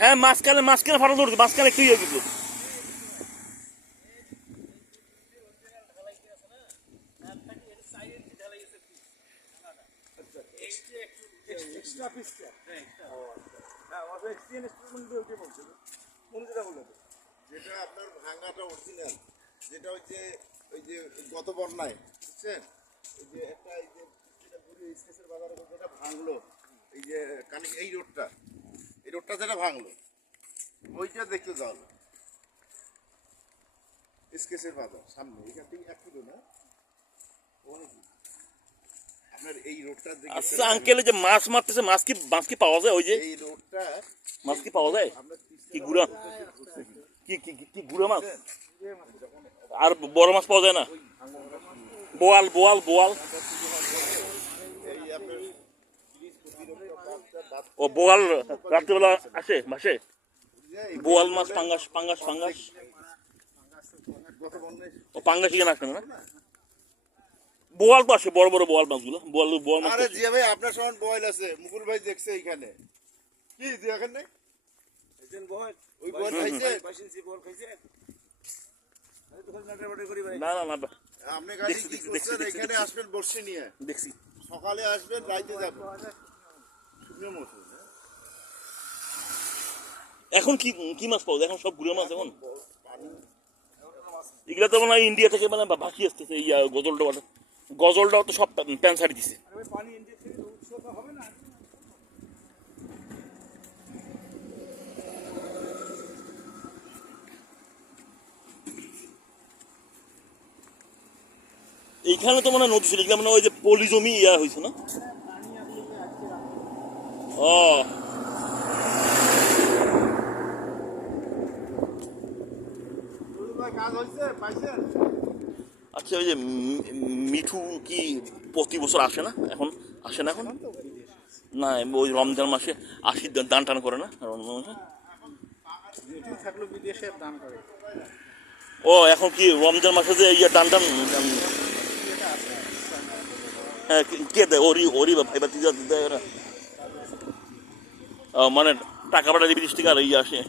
হ্যাঁ মাঝখানে ফাটা ধরছে, মাঝখানে একটু ইয়ে কিন্তু যেটা আপনার ভাঙাটা অরিজিনাল, যেটা হচ্ছে ওই যে গত বন্যায় বুঝছেন, এই যে একটা এই যে স্কেচের বাজারে যেটা ভাঙলো, এই যে এই রোডটা যেটা ভাঙলো ওইটা দেখতে যাওয়া স্কেচের বাজার সামনে এখান থেকে একটু না আপনার এই রোডটা। আচ্ছা আঙ্কেল, যে মাছ মারতেছে, মাছ কি পাওয়া যায়? ওই যে এই রোডটা মাছ কি পাওয়া যায়? কি গুড়া কি গুড়া মাছ? আর বড় মাছ পাওয়া যায় না? বোয়াল বোয়াল বোয়াল ও বোয়াল রাত্রিবেলা আসে মাসে? বোয়াল মাছ, পাঙ্গাস পাঙ্গাস পাঙ্গাস ও পাঙ্গাস এখানে আসে না? বোয়াল তো আসে, বড় বড় বোয়াল মাছগুলো, বোয়াল মাছ। আরে জি ভাই, আপনার সমান বোয়াল আছে, মুকুল ভাই দেখছে এইখানে। কি দেখেন না ওই বোয়াল খাইছে? না না না, আপনি খালি কি করছেন, এখানে আসবেন বর্ষি নিয়ে, দেখছি সকালে আসবেন রাইতে যাবেন। শুকনো মতো এখন কি মাছ পাওয়া যায়? এখন সব গুড়া মাছ। এখন এগুলা তো মানে ইন্ডিয়া থেকে মানে ভাসি আসতেছে। এই গজলটাও তো সব প্যান ছাড়ি দিছে। এইখানে তো মানে নদী ছিল, এগুলা মানে ওই যে পলি জমি হয়েছে না? ও আচ্ছা, ওই যে মিঠু কি প্রতি বছর আসে না? এখন আসে না? এখন না, ওই রমজান মাসে আশির দান টান করে না রমজান মাসে? ও এখন কি রমজান মাসে যে ইয়ে দান টান হ্যাঁ কে দেয়? ওরি ভাইবা দেয় ওরা, মানে টাকা পাঠালে 20 টাকা আর ইয়ে আসে।